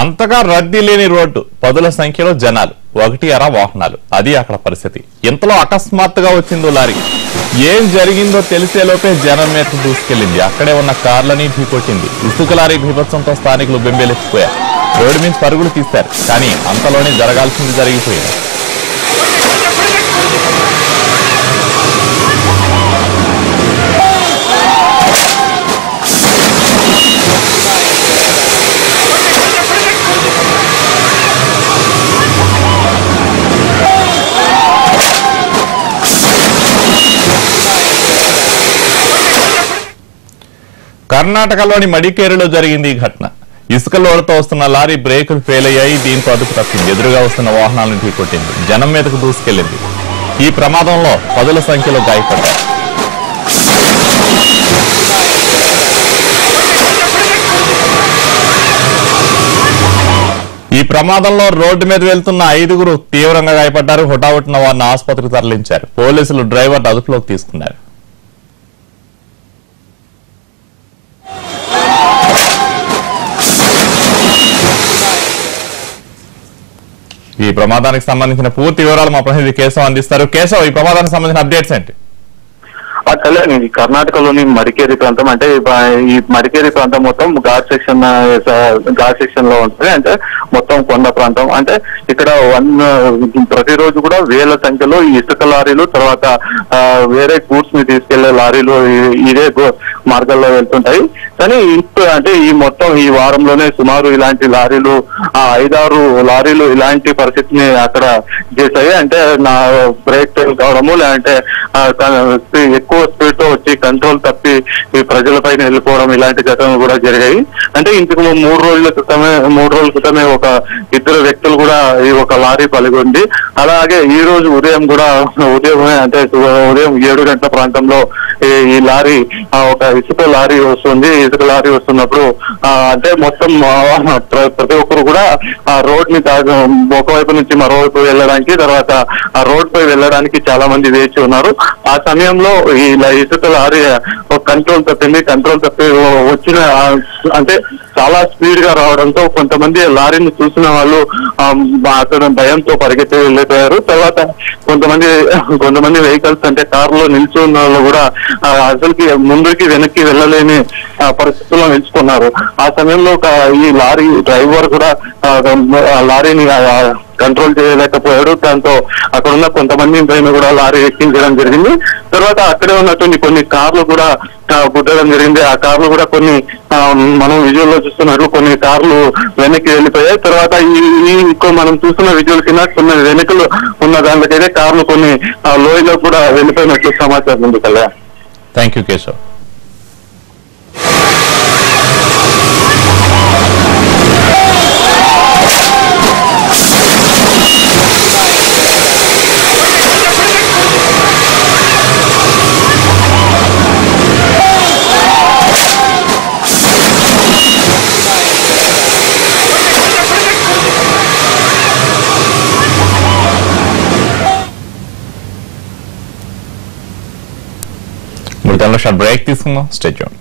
అంతగా రద్దీ లేని రోడ్డు, పదుల సంఖ్యలో జనాలు, ఒకటి అర వాహనాలు. అది అక్కడ పరిస్థితి. ఇంతలో అకస్మాత్తుగా వచ్చిందో లారీ. ఏం జరిగిందో తెలిసేలోపే జనం మీద దూసుకెళ్లింది. అక్కడే ఉన్న కార్లని ఢీకొట్టింది. ఇసుక లారీ బీభత్సంతో స్థానికులు బెంబేలెత్తిపోయారు. రోడ్డు మీద పరుగులు తీశారు. కానీ అంతలోనే జరగాల్సింది జరిగిపోయింది. కర్ణాటకలోని మడికేరులో జరిగింది ఈ ఘటన. ఇసుక లోడ్తో వస్తున్న లారీ బ్రేకులు ఫెయిల్ అయ్యాయి. దీంతో అదుపు తప్పింది. ఎదురుగా వస్తున్న వాహనాలను ఢీకొట్టింది. జనం మీదకు దూసుకెళ్లింది. ఈ ప్రమాదంలో పదుల సంఖ్యలో గాయపడ్డారు. ఈ ప్రమాదంలో రోడ్డు మీద వెళ్తున్న 5గురు తీవ్రంగా గాయపడ్డారు. హుటాహుటిన వారిని ఆసుపత్రికి తరలించారు. పోలీసులు డ్రైవర్ అదుపులోకి తీసుకున్నారు. ఈ ప్రమాదానికి సంబంధించిన పూర్తి వివరాలు మా ప్రతినిధి కేశవ్ అందిస్తారు. కేశవ్, ఈ ప్రమాదానికి సంబంధించిన అప్డేట్స్ ఏంటి? కళ్యాణ్, కర్ణాటకలోని మడికేరి ప్రాంతం, అంటే ఈ మడికేరి ప్రాంతం మొత్తం ఘాట్ సెక్షన్ లో ఉంటుంది. అంటే మొత్తం కొండ ప్రాంతం. అంటే ఇక్కడ ప్రతిరోజు కూడా వేల సంఖ్యలో ఈ ఇసుక లారీలు, తర్వాత వేరే గూడ్స్ ని తీసుకెళ్లే లారీలు ఇదే మార్గాల్లో వెళ్తుంటాయి. కానీ అంటే ఈ వారంలోనే సుమారు ఇలాంటి లారీలు 5-6 లారీలు ఇలాంటి పరిస్థితిని అక్కడ చేశాయి. అంటే నా బ్రేక్ ఫెయిల్ కావడము, లేదంటే ఎక్కువ స్పీడ్ తో వచ్చి కంట్రోల్ తప్పి ఈ ప్రజలపైన వెళ్ళిపోవడం, ఇలాంటి ఘటనలు కూడా జరిగాయి. అంటే ఇంతకు 3 రోజుల క్రితమే ఒక 2 వ్యక్తులు కూడా ఈ ఒక లారీ పలిగింది. అలాగే ఈ రోజు ఉదయమే అంటే ఉదయం 7 గంటల ప్రాంతంలో ఈ లారీ ఒక ఇసుక లారీ వస్తున్నప్పుడు అంటే మొత్తం ప్రతి ఒక్కరు కూడా ఆ రోడ్ ని ఒకవైపు నుంచి మరోవైపు వెళ్ళడానికి, తర్వాత ఆ రోడ్ పై వెళ్ళడానికి చాలా మంది వేచి ఉన్నారు. ఆ సమయంలో ఈ ఇసుక లారీ కంట్రోల్ తప్పి వచ్చిన అంటే చాలా స్పీడ్ గా రావడంతో కొంతమంది లారీని చూసిన వాళ్ళు అక్కడ భయంతో పరిగెత్తి వెళ్ళిపోయారు. తర్వాత కొంతమంది వెహికల్స్ అంటే కారులో నిల్చున్న వాళ్ళు కూడా అసలుకి ముందుకి వెనక్కి వెళ్ళలేని పరిస్థితుల్లో నిలుచుకున్నారు. ఆ సమయంలో ఈ లారీ డ్రైవర్ కూడా లారీని కంట్రోల్ చేయలేకపోయాడు. దాంతో అక్కడ ఉన్న కొంతమంది పైన కూడా లారీ ఎక్కించడం జరిగింది. తర్వాత అక్కడే ఉన్నటువంటి కొన్ని కార్లు కూడా గుద్దడం జరిగింది. ఆ కార్లు కూడా కొన్ని మనం విజువల్ లో చూస్తున్నట్లు కొన్ని కార్లు వెనక్కి వెళ్ళిపోయాయి. తర్వాత మనం చూస్తున్న విజువల్ కింద కొన్ని వెనుకలు ఉన్న దానికైతే కార్లు కొన్ని లోయలో కూడా వెళ్ళిపోయినట్లు సమాచారం ఉంది. కదా, థ్యాంక్ యూ కేశవ్. బ్రేక్ తీసుకుందాం. Stay tuned.